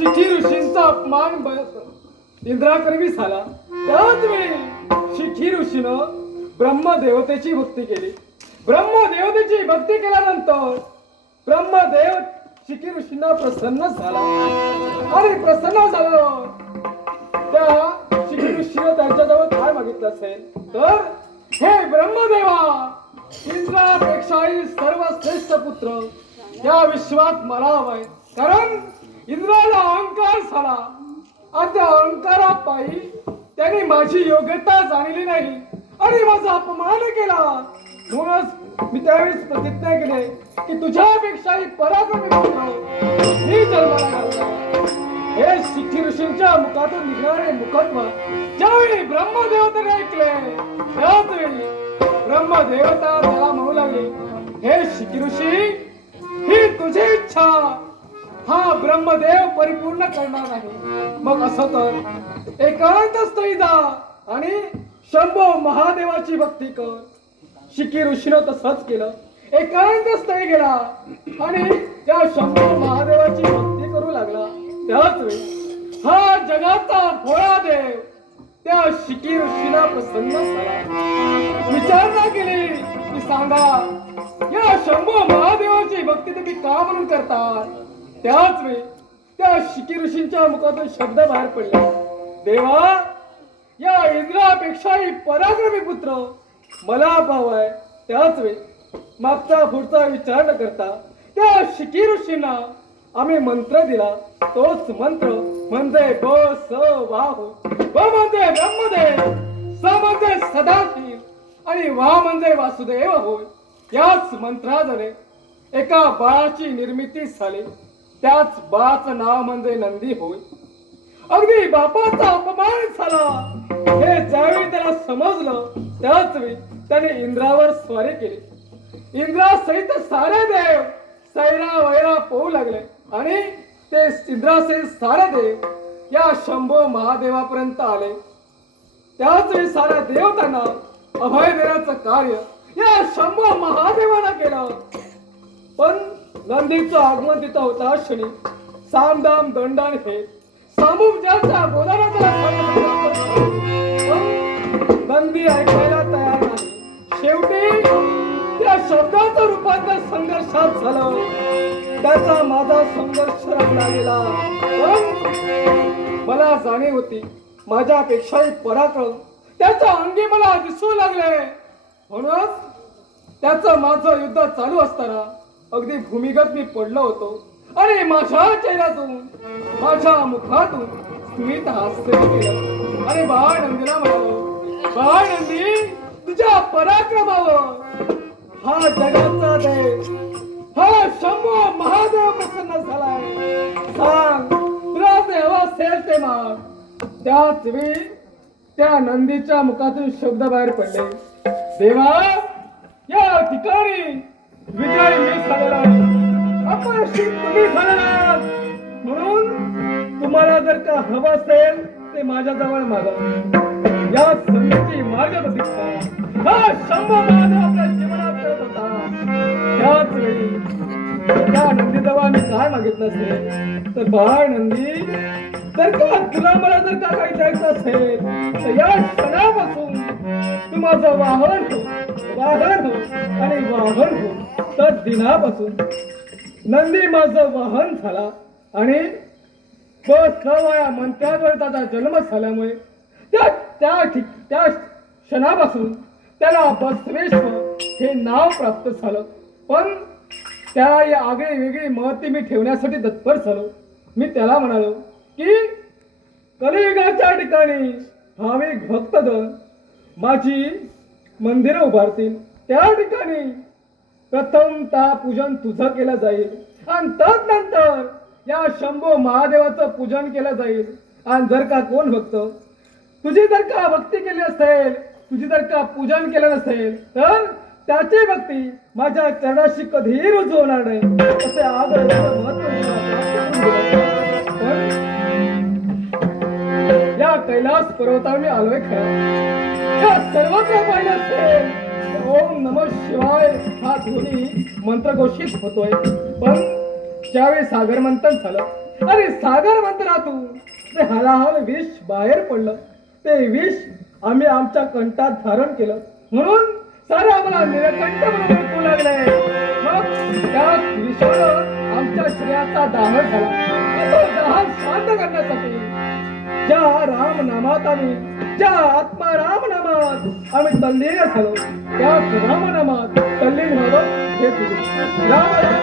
शिखी ऋषींचा अपमान इंद्रा इंद्राकरवी झाला. त्याच वेळी शिखी ऋषीनं ब्रह्मदेवतेची भक्ती केली. ब्रह्मदेवतेची भक्ती केल्यानंतर ब्रह्मदेव शिखी ऋषींना प्रसन्न झाला. आणि प्रसन्न झालं त्या शिखी ऋषीनं त्यांच्याजवळ काय मागितलं असेल? तर हे ब्रह्मदेवा इंद्रापेक्षाही सर्वश्रेष्ठ पुत्र या विश्वात मला हवाय कारण इंद्राला अहंकार झाला. आणि त्या अहंकारापायी त्याने माझी योग्यता जाणली नाही. आणि माझा अपमान केला. म्हणूनच मी त्यावेळेस प्रतिज्ञा केली की तुझ्यापेक्षाही पराक्रमी मी जन्माला हे शिखी ऋषींच्या मुखातून निघणारे मुखत्व ज्यावेळी ब्रह्मदेवतेने ऐकले त्याच वेळी ब्रह्मदेवता त्याला म्हणू लागले हे शिकी ऋषी ही तुझी इच्छा. हा ब्रह्मदेव परिपूर्ण करणार नाही मग असं तर एकांत स्थळी जा आणि शंभो महादेवाची भक्ती कर. शिकी ऋषीनं तसंच केलं. एकांत स्थळी गेला आणि त्या शंभो महादेवाची भक्ती करू लागला. त्याच वेळी हा जगाचा भोळा देव त्या शिकी ऋषीला प्रसन्न झाला. विचारणा केली की सांगा या शंभो महादेवाची भक्ती तुम्ही का म्हणून करतात त्याच वेळी त्या शिकी ऋषींच्या मुखातून शब्द बाहेर पडले. देवा या इंद्रापेक्षाही पराक्रमी पुत्र. मला पावाय त्याच वेळी मागचा पुढचा विचार न करता त्या शिकी ऋषींना आम्ही मंत्र दिला. तोच मंत्र म्हणजे ब स वाहू ब म्हणजे ब्रह्मदेव. स म्हणजे सदाशिव. आणि वा म्हणजे वासुदेव होय. याच मंत्राद्वारे एका बाळाची निर्मिती झाली. त्याच बाच नाव म्हणजे नंदी होय. अगदी बापाचा अपमान झाला. हे ज्यावेळी त्याला समजलं त्याच वेळी त्याने इंद्रावर स्वारी केली. इंद्रासहित सारे देव सैरा वैरा पोहू लागले आणि ते इंद्रासहित सारे देव या शंभो महादेवापर्यंत आले. त्याच वेळी साऱ्या देवतांना अभय देण्याचं कार्य या शंभो महादेवानं केलं. नंदीचं आगमन तिथं होता क्षणी सामदाम दंडान हे. सामुजाच्या गोदानाचा नंदी ऐकायला तयार नाही. शेवटी त्या शब्दाचं रूपांतर संघर्षात झालं. त्याचा माझा संघर्ष रंगला गेला. मला जाणीव होती माझ्यापेक्षाही पराक्रम त्याच्या अंगी मला दिसू लागले. म्हणूनच त्याचं माझं युद्ध चालू असताना अगदी भूमिगत मी पडलो होतो. अरे माझ्या चेहऱ्यातून माझ्या मुखातून स्मित हास्य केलं अरे बाळ नंदीला म्हणालो बाळ नंदी तुझ्या पराक्रमावर हा जगाचा देव हा शंभू महादेव प्रसन्न झालाय. सांग तुला देवा हवं असेल ते माग. त्याच वेळी त्या नंदीच्या मुखातून शब्द बाहेर पडले. देवा या ठिकाणी विजय मी झालेला आहे अपयशी तुम्ही झालेला म्हणून तुम्हाला जर का हवं असेल ते माझ्या जवळ मागा. या संधीची मार्ग बघितला हा शंभर महादेव आपल्या जीवनात करत होता. त्याच वेळी त्या नंदी जवळ मी काय मागितलं असेल तर बाळ नंदी तर का तुला मला जर का काही द्यायचं असेल तर या क्षणापासून तू माझं वाहन ठेव. वाहन हो आणि वाहन हो तर दिनापासून नंदी माझं वाहन झाला आणि तो सर्व या त्याचा जन्म झाल्यामुळे त्या त्या ठिक त्या क्षणापासून त्याला बसवेश्वर हे नाव प्राप्त झालं. पण त्याला या आगळी वेगळी महती मी ठेवण्यासाठी तत्पर झालो. मी त्याला म्हणालो की कलियुगाच्या ठिकाणी भाविक भक्तगण माझी मंदिरं उभारतील. त्या ठिकाणी प्रथमता पूजन तुझं केलं जाईल. आणि तदनंतर या शंभू महादेवाचं पूजन केलं जाईल. आणि जर का कोण भक्त तुझी जर का भक्ती केली असेल तुझी जर का पूजन केलं नसेल तर त्याची भक्ती माझ्या चरणाशी कधीही रुजू होणार नाही. असे आग्रह महत्त्व कैलास पर्वतावर मी आलोय खरं. या सर्वत्र पाहिलं असेल ओम नम शिवाय हा ध्वनी मंत्रघोषित होतोय. पण ज्यावेळी सागर मंथन झालं अरे सागर मंथनातून ते हलाहल विष बाहेर पडलं ते विष आम्ही आमच्या कंठात धारण केलं. म्हणून सारे आम्हाला निरकंठ म्हणून ऐकू लागले. मग त्या विषयावर आमच्या श्रेयाचा दाह झाला. तो दाह शांत करण्यासाठी ज्या राम नामात आम्ही. ज्या आत्मा राम नामात. आम्ही तल्लीन झालो त्या राम नामात तल्लीन व्हावं हे तुझे. राम राम.